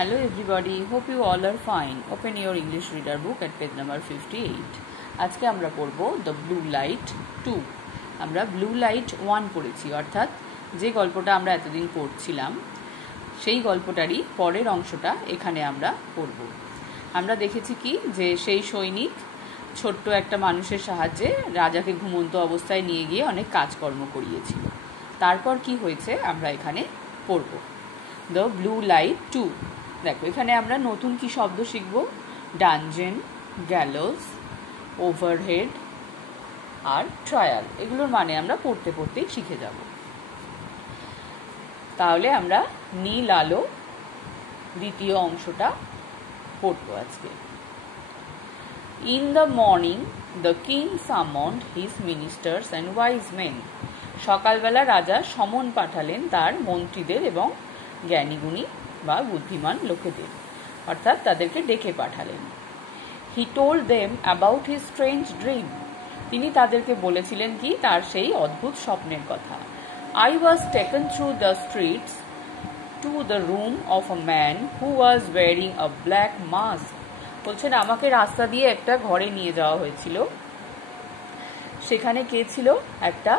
Hello everybody, hope you all are fine. Open your English reader book at page number 58. আজকে আমরা পড়ব The Blue Light 2. আমরা Blue Light 1 পড়েছি, অর্থাৎ যে গল্পটা আমরা এতদিন পড়ছিলাম সেই গল্পটারই পরের অংশটা এখানে আমরা পড়ব। আমরা দেখেছি কি যে সেই সৈনিক ছোট্ট একটা মানুষের সাহায্যে রাজাকে ঘুমন্ত অবস্থায় নিয়ে গিয়ে অনেক কাজকর্ম করিয়েছিল। তারপর কি হয়েছে আমরা এখানে পড়ব। The Blue Light 2. দেখো এখানে আমরা নতুন কি শব্দ শিখব, ডানজেন, গ্যালোস, ওভারহেড আর ট্রায়াল। এগুলোর মানে আমরা পড়তে পড়তেই শিখে যাব। তাহলে আমরা নীল আলো দ্বিতীয় অংশটা পড়ব আজকে। In the morning, the king summoned his ministers and wise men. সকালবেলা রাজা সমন পাঠালেন তার মন্ত্রীদের এবং জ্ঞানীগুণী বা বুদ্ধিমান লোকেদের, অর্থাৎ তাদেরকে ডেকে পাঠালেন। He told them about his strange dream. তিনি তাদেরকে বলেছিলেন কি তার সেই অদ্ভুত স্বপ্নের কথা। I was taken through the streets to the room of a man who was wearing a black mask. বলছেন আমাকে রাস্তা দিয়ে একটা ঘরে নিয়ে যাওয়া হয়েছিল, সেখানে কে ছিল? একটা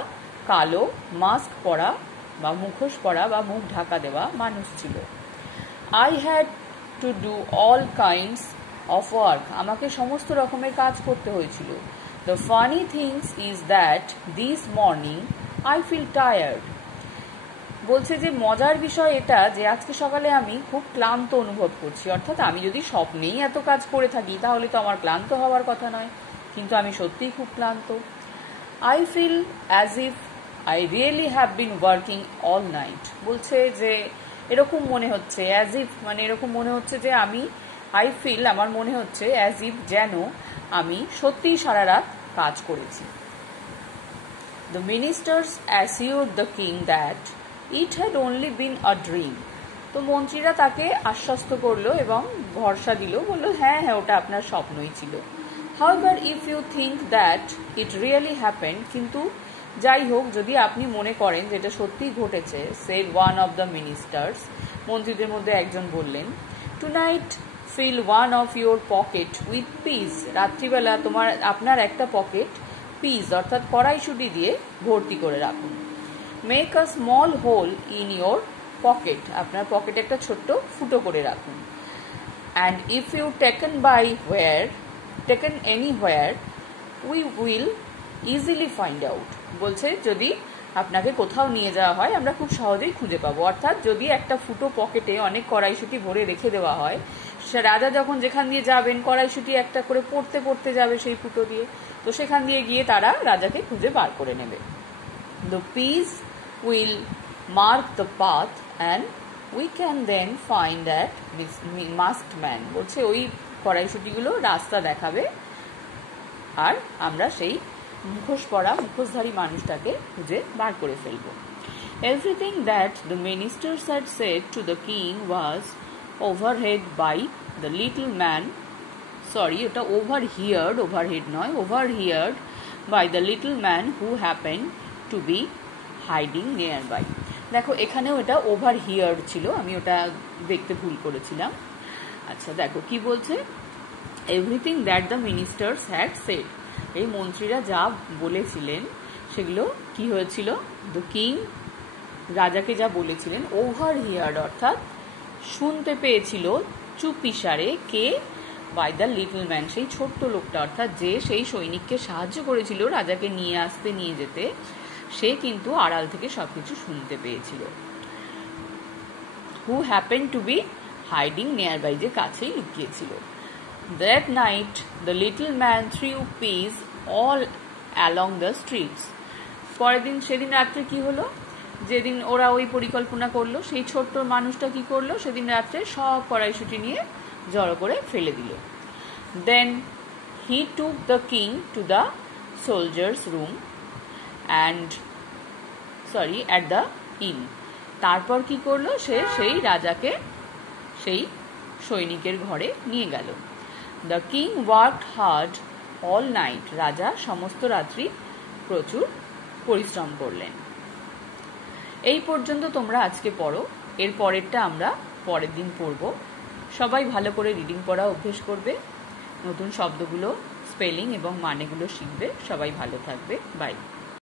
কালো মাস্ক পরা বা মুখোশ পরা বা মুখ ঢাকা দেওয়া মানুষ ছিল। I had to do all kinds of work. আমাকে সমস্ত রকমের কাজ করতে হয়েছিল। The funny things is that this morning I feel tired. বলছে যে মজার বিষয় এটা যে আজকে সকালে আমি খুব ক্লান্ত অনুভব করছি, অর্থাৎ আমি যদি স্বপ্নেই এত কাজ করে থাকি তাহলে তো আমার ক্লান্ত হওয়ার কথা নয়, কিন্তু আমি সত্যিই খুব ক্লান্ত। I feel as if I really have been working all night. বলছে যে এরকম মনে হচ্ছে, as if মানে এরকম মনে হচ্ছে যে আমি I feel আমার মনে হচ্ছে as if যেন আমি সত্যিই সারা রাত কাজ করেছি। The ministers assured the king that it had only been a dream. তো মন্ত্রীরা তাকে আশ্বস্ত করলো এবং ভরসা দিল, বলল হ্যাঁ হ্যাঁ ওটা আপনার স্বপ্নই ছিল। However, if you think that it really happened, কিন্তু যাই হোক যদি আপনি মনে করেন যে এটা সত্যিই ঘটেছে, said one of the ministers, মন্ত্রীদের মধ্যে একজন বললেন, tonight fill one of your pocket with peas. রাত্রিবেলা আপনার একটা পকেট peas অর্থাৎ কড়াইশুঁটি দিয়ে ভর্তি করে রাখুন। Make a small hole in your pocket. আপনার পকেটে একটা ছোট্ট ফুটো করে রাখুন। And if you taken anywhere, we will easily find out. বলছে যদি আপনাকে কোথাও নিয়ে যাওয়া হয় আমরা খুব সহজেই খুঁজে পাবো। অর্থাৎ যদি একটা ফুটো পকেটে অনেক কড়াইশুঁটি ভরে রেখে দেওয়া হয়, রাজা যখন যেখান দিয়ে যাবেন কড়াইশুঁটি একটা করে পড়তে পড়তে যাবে সেই ফুটো দিয়ে, তো সেখান দিয়ে গিয়ে তারা রাজাকে খুঁজে বার করে নেবে। The peas will mark the path and we can then find that this masked man. বলছে ওই কড়াইশুঁটিগুলো রাস্তা দেখাবে আর আমরা সেই মুখোশধারী মানুষটাকে খুঁজে বার করে ফেলব। Everything that the ministers had said to the king was overheard by the little man. ওটা overheard নয়, overheard by the little man who happened to be hiding nearby. দেখো এখানেও এটা overheard ছিল, আমি ওটা দেখতে ভুল করেছিলাম। আচ্ছা দেখো কি বলছে, everything that the ministers had said. এই মন্ত্রীরা যা বলেছিলেন সেগুলো কি হয়েছিল? দ্য কিং রাজাকে যা বলেছিলেন ওভারহিয়ার্ড অর্থাৎ শুনতে পেয়েছিল চুপিসারে, কে? বাই দ্য লিটল ম্যান, সেই ছোট্ট লোকটা, অর্থাৎ যে সেই সৈনিককে সাহায্য করেছিল রাজাকে নিয়ে যেতে, সে কিন্তু আড়াল থেকে সবকিছু শুনতে পেয়েছিল। Who happen to be hiding nearby, যে কাছেই লুকিয়েছিল। That night the little man threw peas all along the streets. পরের দিন সেদিন রাত্রে কি হলো, যেদিন ওরা ওই পরিকল্পনা করলো সেই ছোট্ট মানুষটা কি করলো, সেদিন রাত্রে সব কড়াইশুঁটি নিয়ে জড়ো করে ফেলে দিল। Then he took the king to the soldiers' room at the inn. তারপর কি করলো, সে সেই রাজাকে সেই সৈনিকের ঘরে নিয়ে গেল। The king worked hard all night. রাজা সমস্ত রাত্রি প্রচুর পরিশ্রম করলেন। এই পর্যন্ত তোমরা আজকে পড়ো, এর পরেরটা আমরা পরের দিন পড়ব। সবাই ভালো করে রিডিং পড়া অভ্যেস করবে, নতুন শব্দগুলো স্পেলিং এবং মানেগুলো শিখবে। সবাই ভালো থাকবে। বাই।